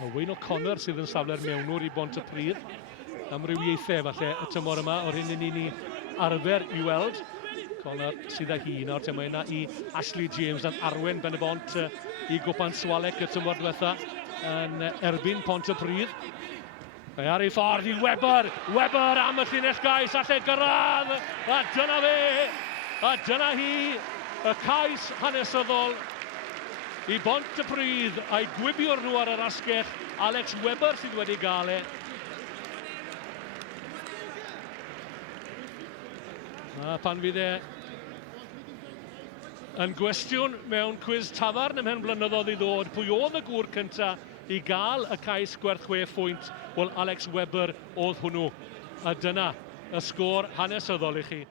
Wyn O'Connor sydd yn safle'r mewnwr i Pontypridd. Amrywiaethau falle y tymor yma o'r hyn i ni arfer i weld. Connor sydd â hi nawr, te mae yna i Ashley James yn arwen ben y bont i gwpan Swalec y tymor diwetha yn erbyn Pontypridd. Mae ar ei ffordd i Webber am y llinell gais allai gyrraedd, a dyna fe, a dyna hi, y cais hanesyddol i Pontypridd a'i gwibiwr nhw ar yr asgell, Alex Webber sydd wedi gael e. A pan fydd e yn gwestiwn mewn cwis tafarn ymhen blynyddoedd i ddod, pwy oedd y gŵr cyntaf i gael y cais gwerth 6 pwynt? Wel, Alex Webber oedd hwnnw. A dyna y sgôr hanesyddol i chi.